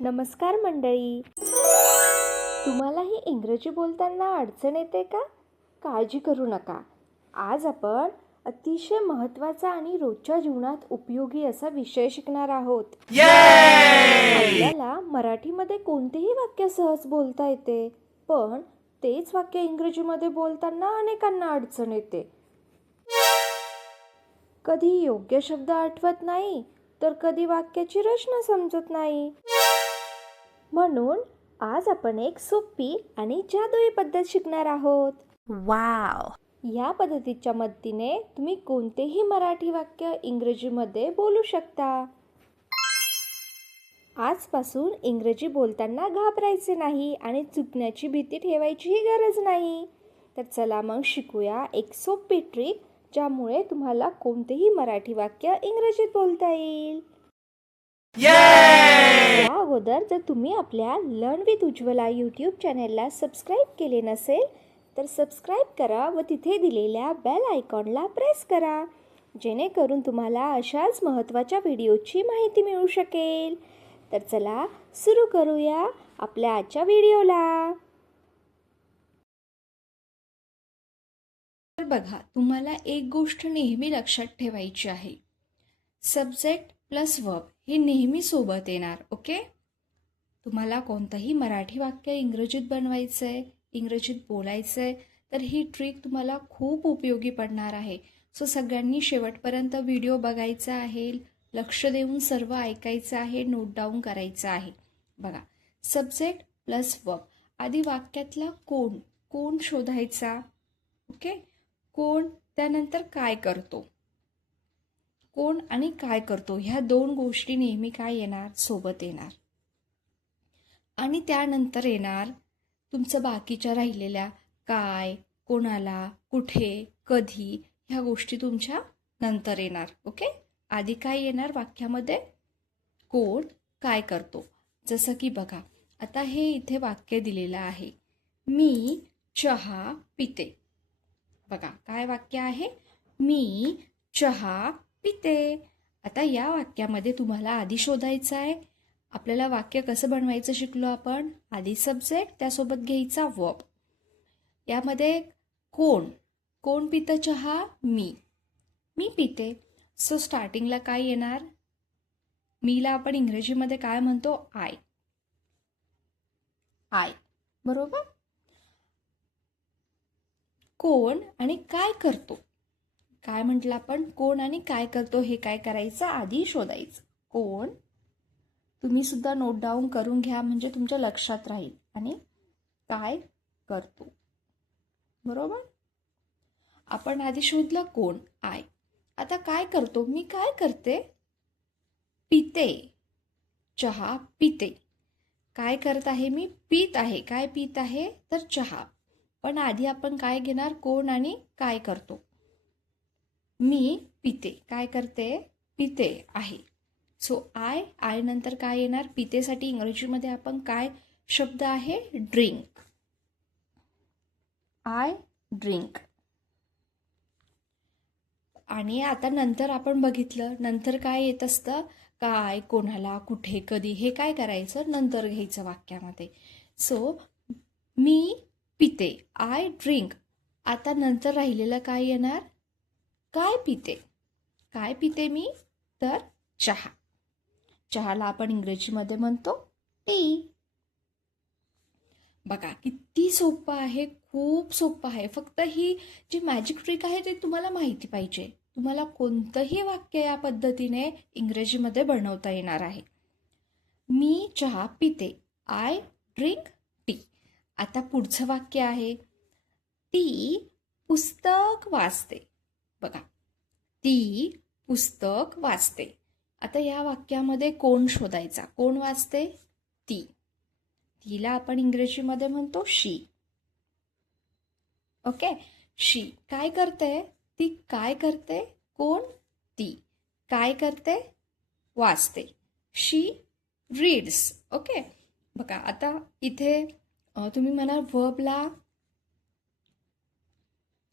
नमस्कार मंडळी. तुम्हालाही इंग्रजी बोलताना अडचण येते का? काळजी करू नका. आज आपण अतिशय महत्त्वाचा आणि रोजच्या जीवनात उपयोगी असा विषय शिकणार आहोत. आपल्याला मराठीमध्ये कोणतेही वाक्य सहज बोलता येते, पण तेच वाक्य इंग्रजीमध्ये बोलताना अनेकांना अडचण येते. कधी योग्य शब्द आठवत नाही, तर कधी वाक्याची रचना समजत नाही. म्हणून आज आपण एक सोपी आणि जादुई पद्धत शिकणार आहोत. वाव! या पद्धतीच्या मदतीने तुम्ही कोणतेही मराठी वाक्य इंग्रजीमध्ये बोलू शकता. आजपासून इंग्रजी बोलताना घाबरायचे नाही आणि चुकण्याची भीती ठेवायचीही गरज नाही. तर चला मग शिकूया एक सोपी ट्रिक, ज्यामुळे तुम्हाला कोणतेही मराठी वाक्य इंग्रजीत बोलता येईल. या अगोदर जर तुम्ही आपल्या लर्न विथ उज्ज्वला यूट्यूब चॅनेलला सबस्क्राईब केले नसेल तर सबस्क्राईब करा व तिथे दिलेल्या बेल आयकॉनला प्रेस करा, जेणेकरून तुम्हाला अशाच महत्त्वाच्या व्हिडिओची माहिती मिळू शकेल. तर चला सुरू करूया आपल्या आजच्या व्हिडिओला. तर बघा, तुम्हाला एक गोष्ट नेहमी लक्षात ठेवायची आहे. सब्जेक्ट प्लस वर्ब हे नेहमी सोबत येणार. ओके, तुम्हाला कोणतंही मराठी वाक्य इंग्रजीत बनवायचं आहे, इंग्रजीत बोलायचं आहे, तर ही ट्रिक तुम्हाला खूप उपयोगी पडणार आहे. सो सगळ्यांनी शेवटपर्यंत व्हिडिओ बघायचा आहे, लक्ष देऊन सर्व ऐकायचं आहे, नोट डाऊन करायचं आहे. बघा, सब्जेक्ट प्लस वर्ब. आधी वाक्यातला कोण कोण शोधायचा. ओके, कोण, त्यानंतर काय करतो. कोण आणि काय करतो ह्या दोन गोष्टी नेहमी काय येणार, सोबत येणार. आणि त्यानंतर येणार तुमचं बाकीच्या राहिलेल्या काय, कोणाला, कुठे, कधी ह्या गोष्टी तुमच्या नंतर येणार. ओके, आधी काय येणार वाक्यामध्ये, कोण काय करतो. जसं की बघा, आता हे इथे वाक्य दिलेलं आहे, मी चहा पिते. बघा, काय वाक्य आहे, मी चहा पिते. आता या वाक्यामध्ये तुम्हाला आधी शोधायचं आहे. आपल्याला वाक्य कसं बनवायचं शिकलो आपण. आधी सब्जेक्ट, त्यासोबत घ्यायचा वर्ब. यामध्ये कोण कोण पितं चहा, मी पिते. सो स्टार्टिंगला काय येणार, मीला आपण इंग्रजीमध्ये काय म्हणतो, आय. बरोबर. कोण आणि काय करतो. काय म्हटलं आपण, कोण आणि काय करतो हे काय करायचं, आधी शोधायचं. कोण, तुम्ही सुद्धा नोट डाऊन करून घ्या म्हणजे तुमच्या लक्षात राहील. आणि काय करतो. बरोबर, आपण आधी शोधलं कोण, आय. आता काय करतो, मी काय करते, पिते, चहा पिते. काय करत आहे मी, पीत आहे. काय पीत आहे, तर चहा. पण आधी आपण काय घेणार, कोण आणि काय करतो. मी पिते, काय करते, पिते आहे. सो आय नंतर काय येणार, पितेसाठी इंग्रजीमध्ये आपण काय शब्द आहे, ड्रिंक. I drink. आणि आता नंतर आपण बघितलं, नंतर काय येत असतं, काय, कोणाला, कुठे, कधी हे काय करायचं, नंतर घ्यायचं वाक्यामध्ये. सो मी पिते, आय ड्रिंक. आता नंतर राहिलेलं काय येणार, काय पिते. काय पिते मी, तर चहा. चहाला आपण इंग्रजीमध्ये म्हणतो टी. बघा किती सोपं आहे, खूप सोपं आहे. फक्त ही जी मॅजिक ट्रिक आहे ते तुम्हाला माहिती पाहिजे. तुम्हाला कोणतंही वाक्य या पद्धतीने इंग्रजीमध्ये बनवता येणार आहे. मी चहा पिते, आय ड्रिंक टी. आता पुढचं वाक्य आहे, ती पुस्तक वाचते. बघा, ती पुस्तक वाचते. आता या वाक्यामध्ये कोण शोधायचा, कोण वाचते, ती. तिला आपण इंग्रजीमध्ये म्हणतो शी. ओके, शी. काय करते, ती काय करते, कोण, ती. काय करते, वाचते. शी रीड्स. ओके, बघा आता इथे तुम्ही म्हणा वर्बला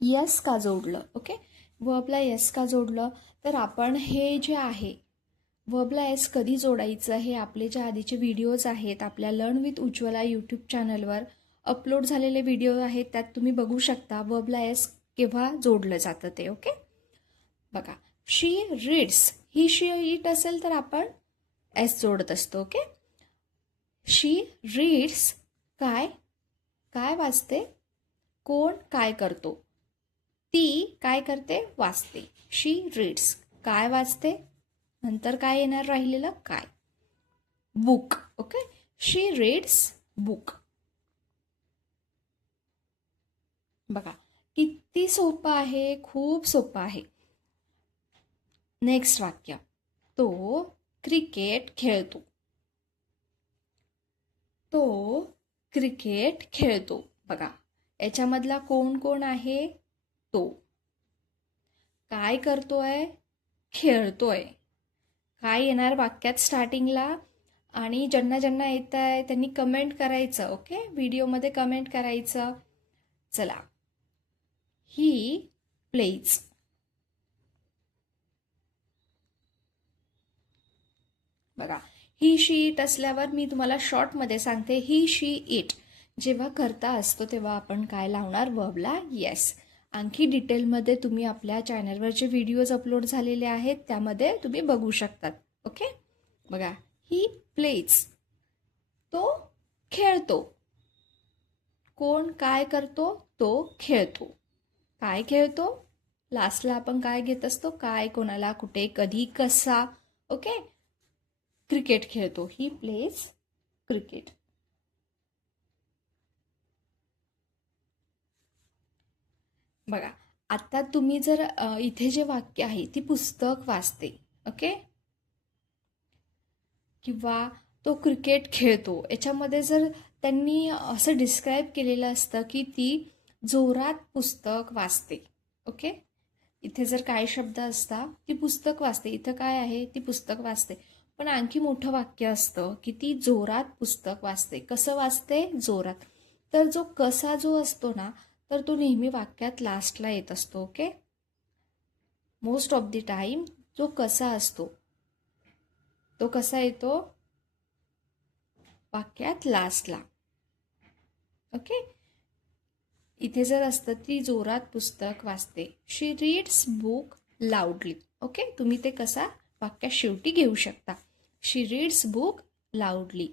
येस का जोडलं. ओके, वर्बला येस का जोडलं, तर आपण हे जे आहे वर्बला एस कधी जोडायचं हे आपले जे आधीचे व्हिडिओज आहेत आपल्या लर्न विथ उज्ज्वला यूट्यूब चॅनलवर अपलोड झालेले व्हिडिओ आहेत, त्यात तुम्ही बघू शकता वर्बला एस केव्हा जोडलं जातं ते. ओके, बघा, शी रीड्स, ही शी इट असेल तर आपण एस जोडत असतो. ओके, शी रीड्स, काय काय वाचते, कोण काय करतो, ती काय करते, वाचते. शी रीड्स, काय वाचते, नंतर काय येणार राहिलेलं, काय, बुक. ओके, शी रीड्स बुक. बघा किती सोपं आहे, खूप सोपं आहे. नेक्स्ट वाक्य, तो क्रिकेट खेळतो. तो क्रिकेट खेळतो. बघा याच्यामधला कोण कोण आहे, तो. काय करतोय, खेळतोय. काय येणार वाक्यात स्टार्टिंगला, आणि ज्यांना ज्यांना येत आहे त्यांनी कमेंट करायचं. ओके, व्हिडिओमध्ये कमेंट करायचं. चला, ही प्लेज. बघा, ही शी इट असल्यावर मी तुम्हाला शॉर्टमध्ये सांगते, ही शी इट जेव्हा करता असतो तेव्हा आपण काय लावणार, वर्बला येस. आणखी डिटेलमध्ये तुम्ही आपल्या चॅनलवर जे व्हिडिओज अपलोड झालेले आहेत त्यामध्ये तुम्ही बघू शकतात. ओके, बघा, ही प्लेज, तो खेळतो. कोण काय करतो, तो खेळतो. काय खेळतो, लास्टला आपण काय घेत असतो, काय, कोणाला, कुठे, कधी, कसा. ओके, क्रिकेट खेळतो, ही प्लेज क्रिकेट. बघा आता तुम्ही जर इथे जे वाक्य आहे ती पुस्तक वाचते. ओके, किंवा तो क्रिकेट खेळतो, याच्यामध्ये जर त्यांनी असं डिस्क्राईब केलेलं असतं की ती जोरात पुस्तक वाचते. ओके, इथे जर काय शब्द असता, ती पुस्तक वाचते, इथं काय आहे, ती पुस्तक वाचते. पण आणखी मोठं वाक्य असतं की ती जोरात पुस्तक वाचते. कसं वाचते, जोरात. तर जो कसा जो असतो ना, तर तो नेहमी वाक्यात लास्टला येत असतो. Okay, most of the time जो कसा असतो तो कसा येतो, वाक्यात लास्टला. ओके, इथे जर असतं ती जोरात पुस्तक वाचते, शी रीड्स बुक लाऊडली. ओके, तुम्ही ते कसा वाक्यात शेवटी घेऊ शकता, शी रीड्स बुक लाऊडली.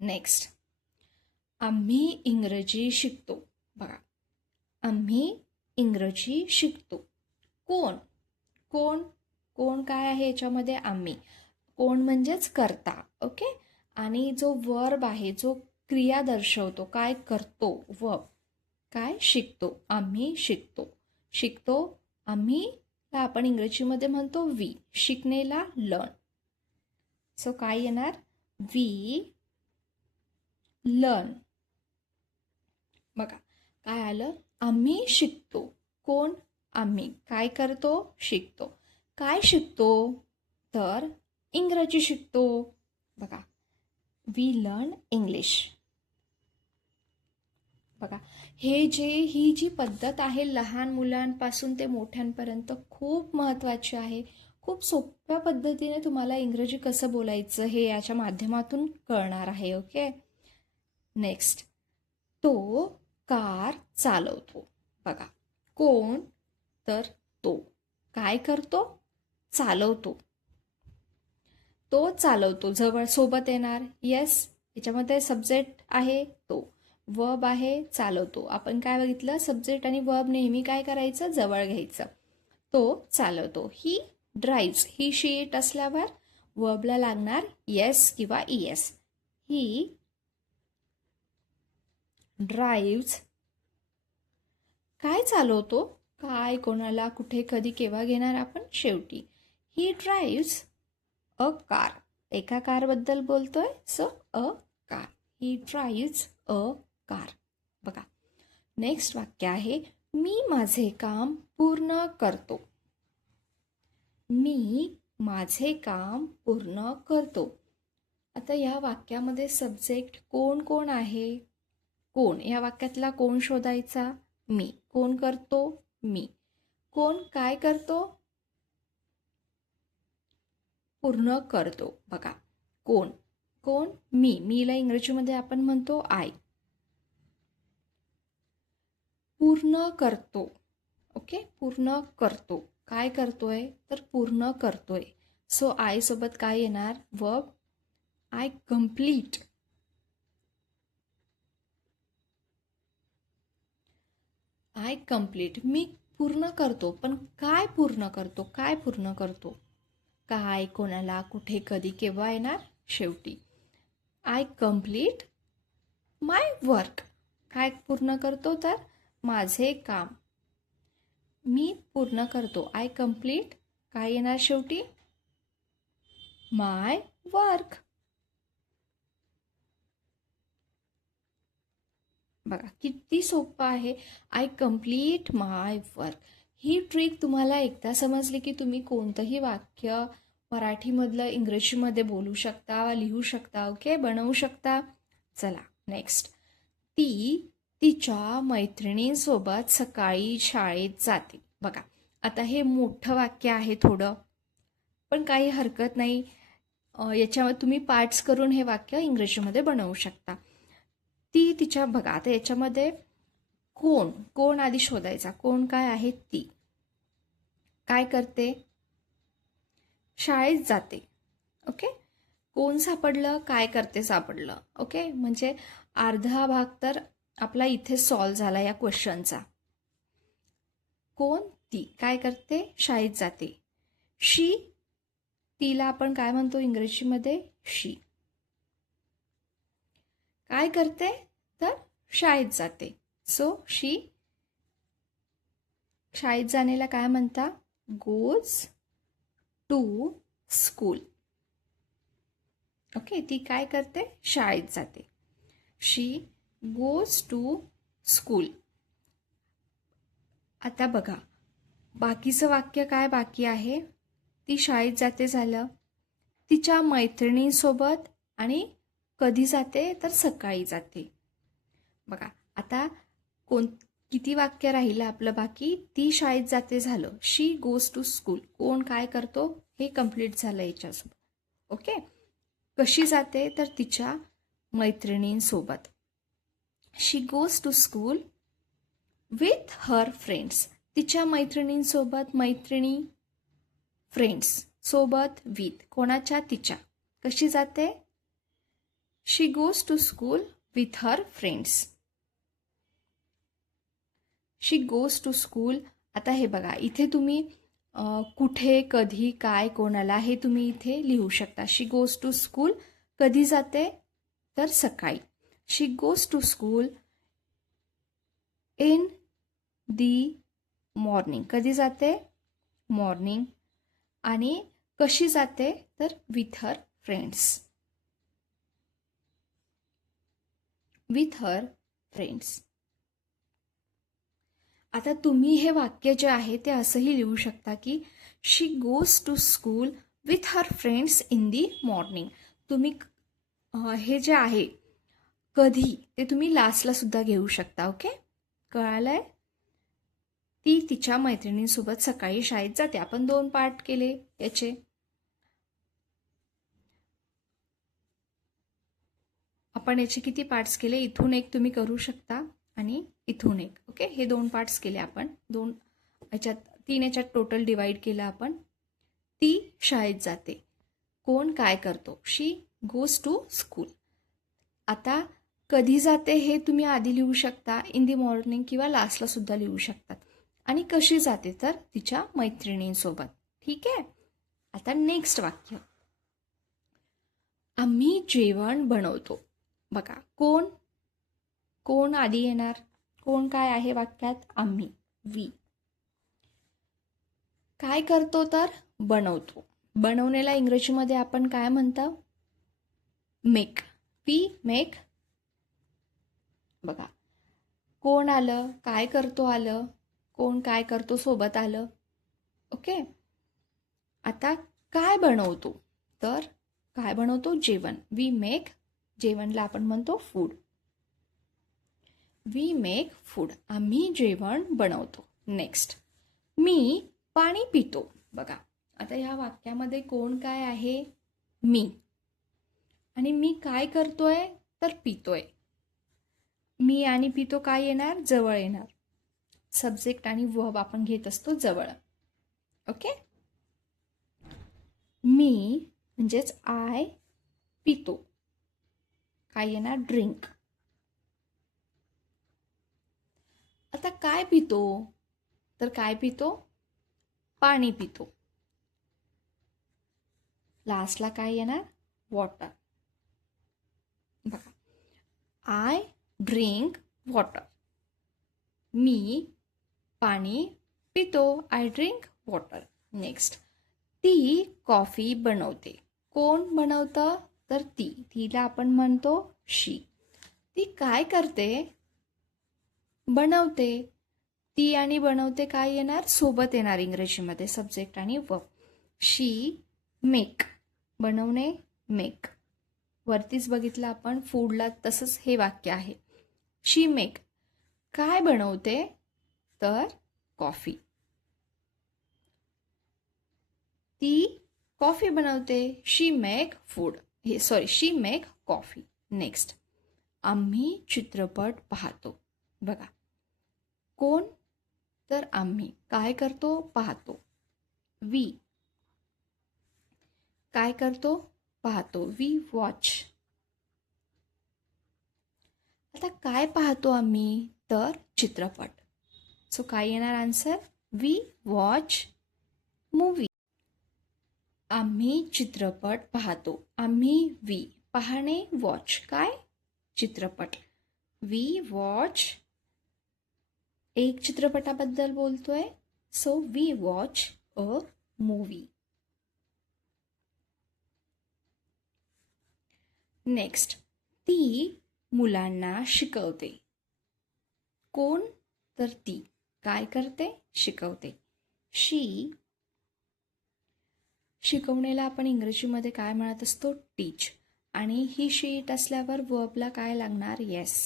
नेक्स्ट, आम्ही इंग्रजी शिकतो. बघा, आम्ही इंग्रजी शिकतो. कोण कोण कोण काय आहे याच्यामध्ये, आम्ही. कोण म्हणजेच करता. ओके, आणि जो वर्ब आहे, जो क्रिया दर्शवतो, काय करतो, वर्ब, काय, शिकतो. आम्ही शिकतो. शिकतो, आम्ही ला आपण इंग्रजीमध्ये म्हणतो वी. शिकणेला लर्न. सो काय येणार, वी लर्न. बघा काय आलं, आम्ही शिकतो. कोण, आम्ही. काय करतो, शिकतो. काय शिकतो, तर इंग्रजी शिकतो. बघा, वी लर्न इंग्लिश. बघा, ही जी पद्धत आहे लहान मुलांपासून ते मोठ्यांपर्यंत खूप महत्त्वाची आहे. खूप सोप्या पद्धतीने तुम्हाला इंग्रजी कसं बोलायचं हे याच्या माध्यमातून कळणार आहे. ओके, नेक्स्ट, तो कार चालवतो. बघा, कोण, तर तो. काय करतो, चालवतो. तो चालवतो, जवळ सोबत येणार, येस. याच्यामध्ये सब्जेक्ट आहे तो, वर्ब आहे चालवतो. आपण काय बघितलं, सब्जेक्ट आणि वर्ब नेहमी काय करायचं, जवळ घ्यायचं. तो चालवतो. ही ड्राईव्स, ही शी इट असल्यावर वर्बला लागणार येस किंवा ईएस. ही ड्राईव्स, काय चालवतो, काय, कोणाला, कुठे, कधी, केव्हा घेणार आपण शेवटी. ही ड्राईव्स अ कार. एका कारबद्दल बोलतोय, so a car. He drives a car. बघा, नेक्स्ट वाक्य आहे, मी माझे काम पूर्ण करतो. मी माझे काम पूर्ण करतो. आता या वाक्यामध्ये सब्जेक्ट कोण कोण आहे, कोण. या वाक्यातला कोण शोधायचा, मी. कोण करतो, मी. कोण काय करतो, पूर्ण करतो. बघा, कोण कोण मीला इंग्रजीमध्ये आपण म्हणतो आय. पूर्ण करतो. ओके, पूर्ण करतो. काय करतोय तर पूर्ण करतोय. सो आय सोबत काय येणार verb I complete. I complete, मी पूर्ण करतो. पण काय पूर्ण करतो, काय पूर्ण करतो, काय, कोणाला, कुठे, कधी, केव्हा येणार शेवटी. I complete my work. काय पूर्ण करतो तर माझे काम. मी पूर्ण करतो. आय कम्प्लीट काय येणार शेवटी माय वर्क. बघा किती सोपं आहे. I complete my work. He trick तुम्हाला एकदा समजली की तुम्ही कोणतंही वाक्य मराठीमधलं इंग्रजीमध्ये बोलू शकता, लिहू शकता, ओके, बनवू शकता. चला नेक्स्ट. ती तिच्या मैत्रिणींसोबत सकाळी शाळेत जाते. बघा आता हे मोठं वाक्य आहे थोडं, पण काही हरकत नाही. याच्यावर तुम्ही पार्ट्स करून हे वाक्य इंग्रजीमध्ये बनवू शकता. ती तिच्या, बघा आता याच्यामध्ये कोण कोण आधी शोधायचा. कोण काय आहे, ती काय करते, शाळेत जाते. ओके, कोण सापडलं, काय करते सापडलं. ओके, म्हणजे अर्धा भाग तर आपला इथे सॉल्व झाला या क्वेश्चनचा. कोण, ती काय करते, शाळेत जाते. शी, तिला आपण काय म्हणतो इंग्रजीमध्ये शी. काय करते तर शाळेत जाते. सो शी, शाळेत जाण्याला काय म्हणता गोज टू स्कूल. ओके, ती काय करते शाळेत जाते. She goes to school. आता बघा बाकीचं वाक्य काय बाकी आहे. ती शाळेत जाते झालं, तिच्या मैत्रिणींसोबत आणि कधी जाते तर सकाळी जाते. बघा आता किती वाक्य राहिलं आपलं बाकी. ती शाळेत जाते झालं, शी गोज टू स्कूल, कोण काय करतो हे कम्प्लीट झालं याच्यासोबत. ओके, कशी जाते तर तिच्या मैत्रिणींसोबत. She goes to school with her friends. तिच्या मैत्रिणींसोबत, मैत्रिणी फ्रेंड्स सोबत, विथ कोणाच्या तिच्या. कशी जाते she goes to school with her friends. She goes to school. आता हे बघा इथे तुम्ही कुठे, कधी, काय, कोणाला हे तुम्ही इथे लिहू शकता. शी गोज टू स्कूल कधी जाते तर सकाळी. She goes to school in the morning. कधी जाते मॉर्निंग. आणि कशी जाते तर with her friends. With her friends. आता तुम्ही हे वाक्य जे आहे ते असंही लिहू शकता की she goes to school with her friends in the morning. तुम्ही हे जे आहे कधी ते तुम्ही लास्टला सुद्धा घेऊ शकता. ओके, कळालंय. ती तिच्या मैत्रिणींसोबत सकाळी शाळेत जाते. आपण 2 पार्ट केले याचे. आपण याचे किती पार्ट्स केले, इथून एक तुम्ही करू शकता आणि इथून एक. ओके, हे 2 पार्ट्स केले आपण. 2 याच्यात 3 याच्यात टोटल डिवाइड केलं आपण. ती शाळेत जाते, कोण काय करतो, शी गोज टू स्कूल. आता कधी जाते हे तुम्ही आधी लिहू शकता इन दी मॉर्निंग किंवा लास्टला सुद्धा लिहू शकतात. आणि कशी जाते तर तिच्या मैत्रिणींसोबत. ठीक आहे. आता नेक्स्ट वाक्य. आम्ही जेवण बनवतो. बघा कोण कोण आधी येणार, कोण काय आहे वाक्यात, आम्ही, वी. काय करतो तर बनवतो. बनवण्याला इंग्रजीमध्ये आपण काय म्हणतो मेक. We make. बघा कोण आलं, काय करतो आलं, कोण काय करतो सोबत आलं. ओके, आता काय बनवतो तर काय बनवतो जेवण. We make. जेवणला आपण म्हणतो फूड. We make food. आम्ही जेवण बनवतो. नेक्स्ट. मी पाणी पितो. बघा आता ह्या वाक्यामध्ये कोण काय आहे? मी. आणि मी काय करतोय? तर पितोय. मी आणि पितो काय येणार? जवळ येणार. सब्जेक्ट आणि वर्ब आपण घेत असतो जवळ. ओके. मी म्हणजेच आय पितो. काय येणार? ड्रिंक. आता काय पितो? तर काय पितो? पाणी पितो. लास्टला काय येणार? वॉटर. बघा, आय ड्रिंक वॉटर. मी पाणी पितो. I drink water. नेक्स्ट, ती कॉफी बनवते. कोण बनवतं? तर ती. तिला आपण म्हणतो शी. ती काय करते? बनवते. ती आणि बनवते काय येणार? सोबत येणार इंग्रजीमध्ये सब्जेक्ट आणि वर्ब. शी मेक. बनवणे मेक. वरतीच बघितलं आपण फूडला, तसंच हे वाक्य आहे. शी मेक. काय बनवते? तर कॉफी. ती कॉफी बनवते. शी मेक फूड. शी मेक कॉफी. नेक्स्ट, आम्ही चित्रपट पाहतो. बघा, कोण? तर आम्ही. काय करतो? पाहतो. वी. काय करतो? पाहतो. We watch. आता काय पाहतो आम्ही? तर चित्रपट. सो काय येणार आन्सर? We watch movie. आम्ही चित्रपट पाहतो. आम्ही वी. पाहणे वॉच. काय? चित्रपट. We watch. एक चित्रपटाबद्दल बोलतोय. So we watch a movie. Next, ती मुलांना शिकवते. कोण? तर ती. काय करते? शिकवते. शी. शिकवणेला आपण इंग्रजीमध्ये काय म्हणत असतो? टीच. आणि ही शीट असल्यावर वर्बला काय लागणार? येस.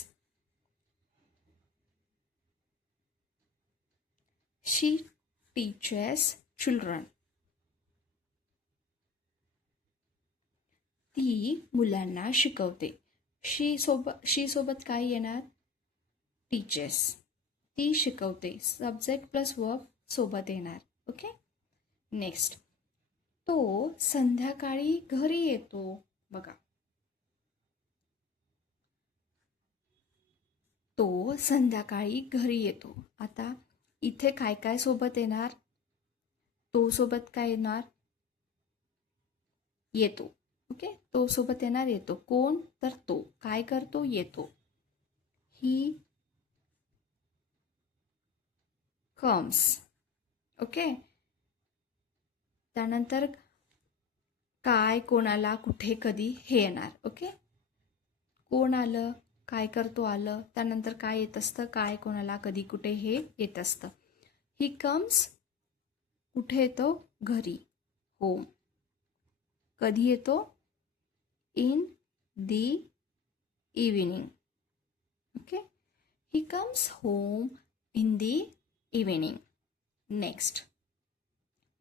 शी टीचेस चिल्ड्रन. ती मुलांना शिकवते. शी सोबत काय येणार? टीचेस. ती शिकवते. सब्जेक्ट प्लस वर्ब सोबत येणार. ओके. नेक्स्ट, तो संध्याकाळी घरी येतो. बघा, तो संध्याकाळी घरी येतो. आता इथे काय काय सोबत येणार? तो सोबत काय येणार? येतो. ओके. तो सोबत येणार येतो. कोण? तर तो. काय करतो? येतो. He comes. ओके. त्यानंतर काय, कोणाला, कुठे, कधी हे येणार. ओके. कोण आलं? काय करतो? आलं. त्यानंतर काय येत असतं? काय, कोणाला, कधी, कुठे हे येत असतं. He comes. कुठे येतो? घरी. होम. कधी येतो? In the evening. Okay. He comes home in the evening. Next,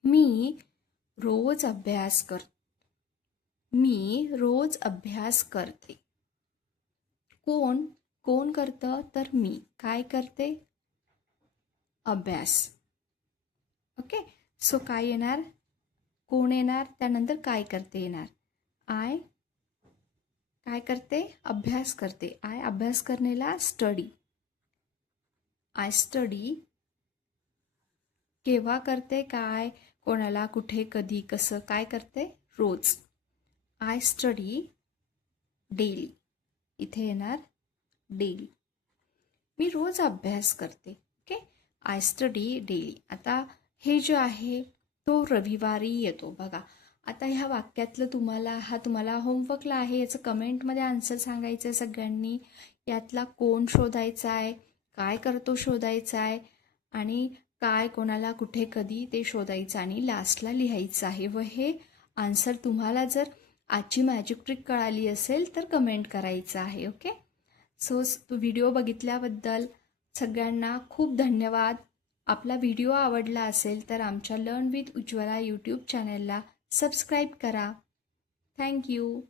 मी रोज अभ्यास करतो. मी रोज अभ्यास करते. कोण? कोण करतं? तर मी. काय करते? अभ्यास. ओके. सो काय येणार? कोण येणार? त्यानंतर काय करते येणार. आय काय करते? अभ्यास करते. आय अभ्यास करणेला स्टडी. I study. केव्हा करते? काय, कोणाला, कुठे, कधी, कसं, काय करते? रोज. I study daily. इथे येणार डेली. मी रोज अभ्यास करते. ओके. I study daily. आता हे जे आहे तो रविवारी येतो. बघा, आता ह्या वाक्यातलं तुम्हाला होमवर्कला आहे. याचं कमेंटमध्ये आन्सर सांगायचं आहे सगळ्यांनी. यातला कोण शोधायचा आहे, काय करतो शोधायचा आहे, आणि काय, कोणाला, कुठे, कधी ते शोधायचं आणि लास्टला लिहायचं आहे. व हे आन्सर तुम्हाला जर आजची मॅजिक ट्रिक कळाली असेल तर कमेंट करायचं आहे. ओके. सो व्हिडिओ बघितल्याबद्दल सगळ्यांना खूप धन्यवाद. आपला व्हिडिओ आवडला असेल तर आमच्या लर्न विथ उज्ज्वला यूट्यूब चॅनलला सबस्क्राईब करा. थँक्यू.